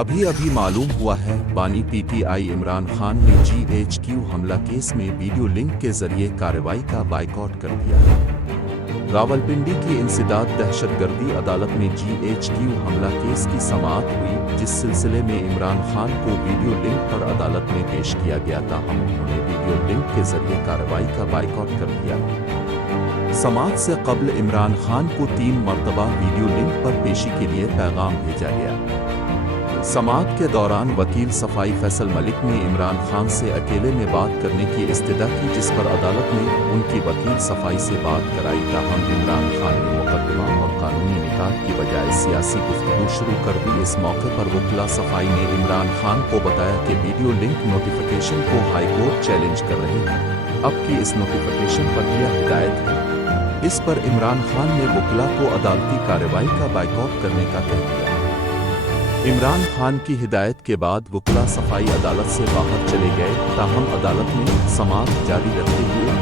ابھی ابھی معلوم ہوا ہے بانی P T I Imran Khan نے GHQ حملہ کیس میں ویڈیو لنک کے ذریعے کارروائی کا بائیکاٹ کر دیا ہے۔ راولپنڈی کی انسداد دہشت گردی عدالت میں GHQ حملہ کیس کی سماعت ہوئی، جس سلسلے میں عمران خان کو ویڈیو لنک پر عدالت میں پیش کیا گیا تھا، انہوں نے ویڈیو لنک کے ذریعے کارروائی کا بائیکاٹ کر دیا۔ سماعت سے قبل عمران خان کو 3 مرتبہ ویڈیو لنک پر پیشی کے لیے پیغام بھیجا گیا۔ سماعت کے دوران وکیل صفائی فیصل ملک نے عمران خان سے اکیلے میں بات کرنے کی استدعا کی، جس پر عدالت نے ان کی وکیل صفائی سے بات کرائی، تاہم عمران خان نے مقدمہ اور قانونی نکات کی بجائے سیاسی گفتگو شروع کر دی۔ اس موقع پر وکلا صفائی نے عمران خان کو بتایا کہ ویڈیو لنک نوٹیفیکیشن کو ہائی کورٹ چیلنج کر رہے ہیں، اب کی اس نوٹیفیکیشن پر کیا ہدایت ہے۔ اس پر عمران خان نے وکلا کو عدالتی کارروائی کا بائیکاٹ کرنے کا کہہ دیا۔ عمران خان کی ہدایت کے بعد وکلا صفائی عدالت سے باہر چلے گئے، تاہم عدالت نے سماعت جاری رکھتے ہوئے